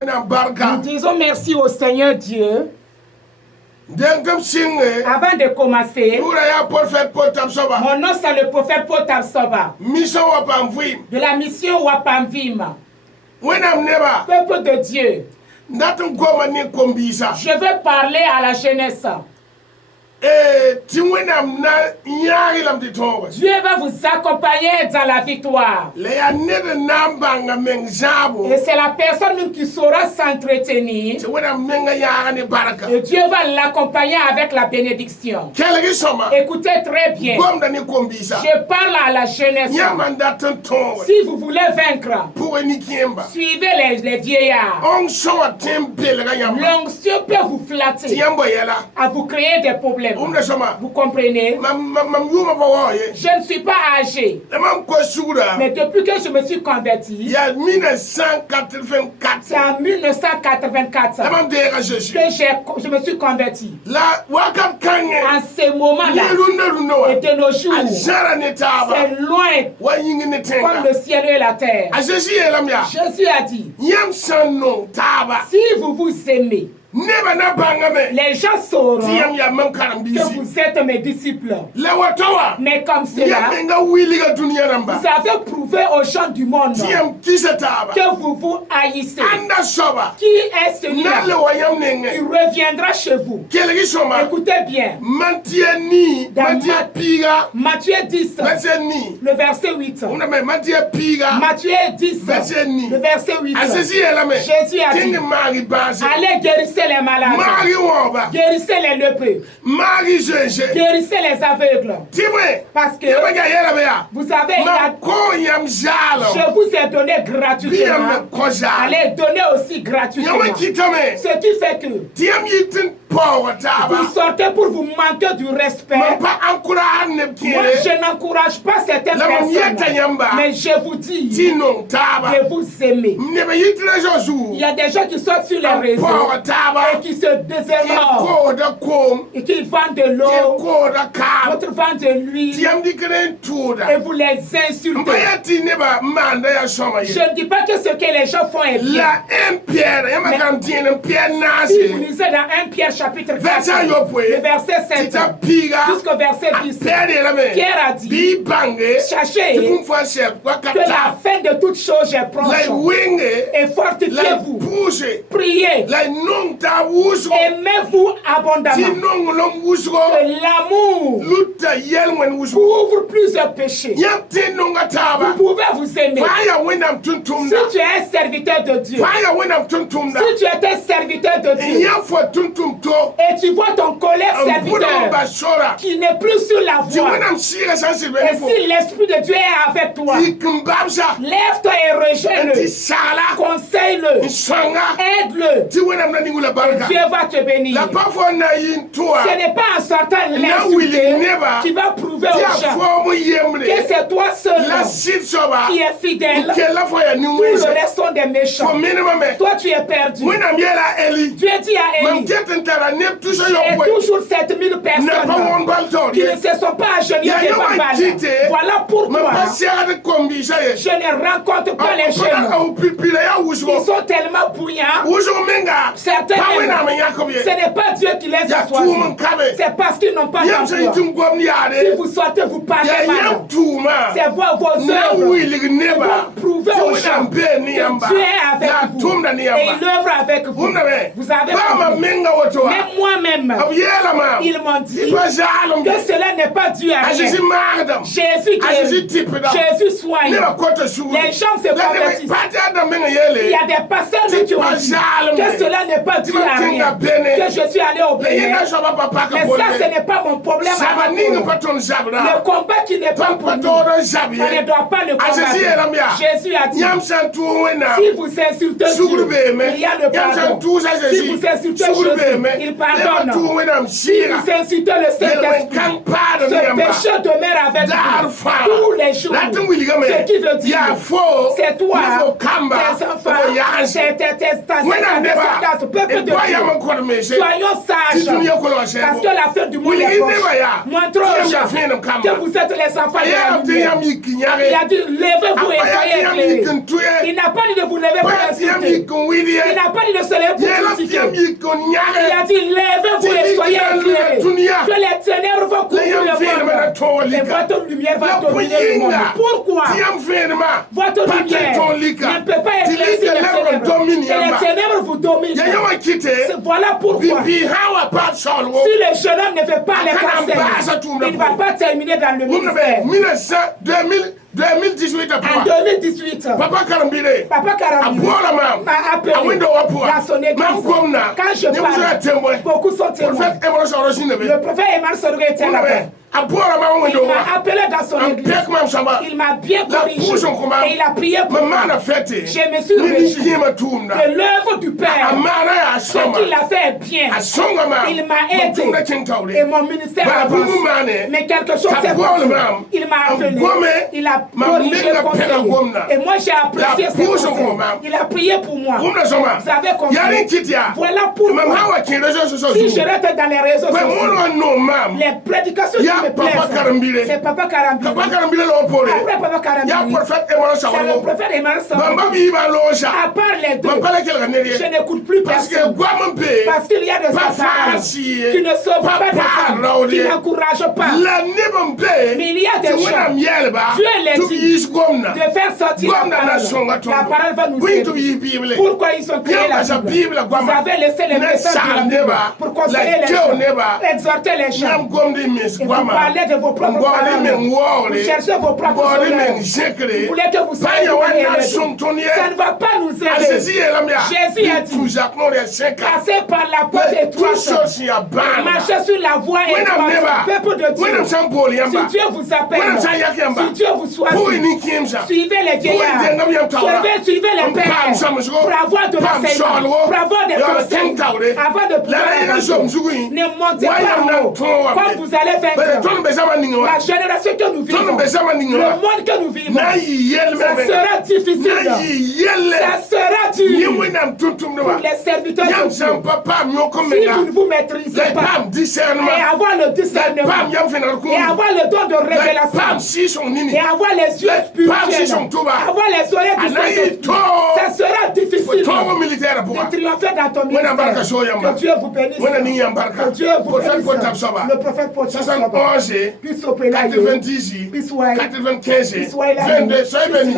Nous disons merci au Seigneur Dieu. Avant de commencer, mon nom c'est le prophète Paul Tabsoba de la mission Wapamvim. Peuple de Dieu, je veux parler à la jeunesse. Dieu va vous accompagner dans la victoire. Et c'est la personne même qui saura s'entretenir. Et Dieu va l'accompagner avec la bénédiction. Écoutez très bien. Je parle à la jeunesse. Si vous voulez vaincre, suivez les vieillards. L'onction peut vous flatter, à vous créer des problèmes. Vous comprenez? Je ne suis pas âgé. Mais depuis que je me suis converti, c'est en 1984 que je me suis converti. En ce moment-là, et de nos jours, c'est loin comme le ciel et la terre. Jésus a dit, si vous vous aimez, les gens sauront que vous êtes mes disciples. Mais comme cela, vous avez prouvé aux gens du monde que vous vous haïssez. Qui est celui-là qui reviendra chez vous? Écoutez bien. Matthieu 10, le verset 8. Matthieu 10, le verset 8. Jésus a dit, allez guérir les malades, guérissez les lépreux, guérissez les aveugles. Parce que vous avez, je vous ai donné gratuitement. Allez donner aussi gratuitement. Ce qui fait que vous sortez pour vous manquer du respect. Moi, je n'encourage pas certaines personnes, mais je vous dis de vous aimer. Il y a des gens qui sortent sur les réseaux et qui se déshonorent et qui vendent de l'eau, d'autres vendent de l'huile et vous les insultez. Je ne dis pas que ce que les gens font est bien. Si vous lisez dans 1 Pierre chapitre 4, le verset 7 jusqu'au verset 10, Pierre a dit, cherchez que la fin de toutes choses est proche et fortifiez-vous, priez, aimez-vous abondamment, que l'amour couvre plusieurs péchés. Vous pouvez vous aimer. Si tu es un serviteur de Dieu, si tu es un serviteur de Dieu, et tu vois ton collègue serviteur qui n'est plus sur la voie, et si l'Esprit de Dieu est avec toi, lève-toi et rejoins-le, conseille-le, aide-le, et Dieu va te bénir. Ce n'est pas en sortant l'insulter qui va prouver aux gens que c'est toi seul qui es fidèle. Tout le reste sont des méchants. Toi tu es perdu. Dieu dit à Élie, j'ai toujours 7000 personnes qui ne se sont pas agenouillées devant Baal. Voilà pourquoi je ne rencontre pas les jeunes. Ils sont tellement bouillants. Certains, ce n'est pas Dieu qui les a choisis. C'est parce qu'ils n'ont pas d'emploi. Si vous sortez, vous parlez mal. C'est vos œuvres qui vont prouver aux gens que Dieu est avec vous et il œuvre avec vous. Vous avez compris. Même moi-même, ils m'ont dit que cela n'est pas dû à rien. Jésus guérit, Jésus soigne. Les gens se convertissent. Il y a des pasteurs qui ont dit que cela n'est pas dû à rien, que je suis allé au Bénin. Mais ça, ce n'est pas mon problème. Le combat qui n'est pas pour nous, on ne doit pas le combattre. Jésus a dit, si vous insultez Dieu, il y a le pardon. Si vous insultez Jésus, il pardonne. Si vous insultez le Saint-Esprit, ce péché demeure avec vous tous les jours. Ce qui veut dire, c'est toi, tes enfants, tes peuple de Dieu, soyons sages, parce que la fin du monde est proche. Montrons aux gens que vous êtes les enfants de la lumière. Il a dit, levez-vous et soyez éclairés. Il n'a pas dit de vous lever pour insulter. Il n'a pas dit de se lever pour critiquer. Il a dit, levez-vous et soyez éclairés. Que les ténèbres vont couvrir le monde. Et votre lumière va dominer le monde. Pourquoi? Votre lumière ne peut pas éclaircir les ténèbres. Et les ténèbres vous dominent. Voilà pourquoi. Si le jeune homme ne fait pas les conseils, il ne va pas terminer dans le ministère. 2018 en 2018, Papa Karambile m'a appelé dans son église. Quand je parle, beaucoup sont témoins. Le prophète Emmanuel Sorgé était là-bas. Il m'a appelé dans son église. Il m'a bien corrigé. Et il a prié pour moi. Je me suis réjoui de l'œuvre du Père. Ce qu'il a fait est bien. Il m'a aidé. Et mon ministère a avancé. Mais quelque chose s'est passé. Il m'a appelé. Il a corrigé le conseil. Et moi j'ai apprécié ses conseils. Il a prié pour moi. Vous avez compris. Voilà pourquoi. Si je reste dans les réseaux sociaux, les prédications c'est Papa Karambile. Après Papa Karambile, c'est le prophète Emmanuel Sorgé. À part les deux, je n'écoute plus personne. Parce qu'il y a des enfants qui ne sauvent pas des femmes, qui n'encouragent pas. Mais il y a des gens, Dieu les dit, de faire sortir la parole. La parole va nous aider. Pourquoi ils ont créé la Bible? Vous avez laissé les messages de la Bible pour conseiller les gens, exhorter les gens. Et vous parlez de vos propres paroles. Vous cherchez vos propres souvenirs. Vous voulez que vous soyez élevés. Ça ne va pas nous aider. Jésus a dit, passez par la porte étroite, marchez sur la voie étroite. Peuple de Dieu, si Dieu vous appelle, si Dieu vous choisit, suivez les vieillards, suivez les pères, pour avoir de l'enseignement, pour avoir des conseils, avant de pouvoir avancer. Ne montez pas en haut. Quand vous allez vaincre, la génération que nous vivons, le monde que nous vivons, ça sera difficile. Ça sera dur pour les serviteurs de Dieu. Si vous ne vous maîtrisez pas, et avoir le discernement, et avoir le don de révélation, et avoir les yeux spirituels, avoir les oreilles du Saint-Esprit, ça sera difficile de triompher dans ton ministère. Que Dieu vous bénisse. Que Dieu vous bénisse. Le prophète Potiphar, 90, 95, 22, soyez bénis.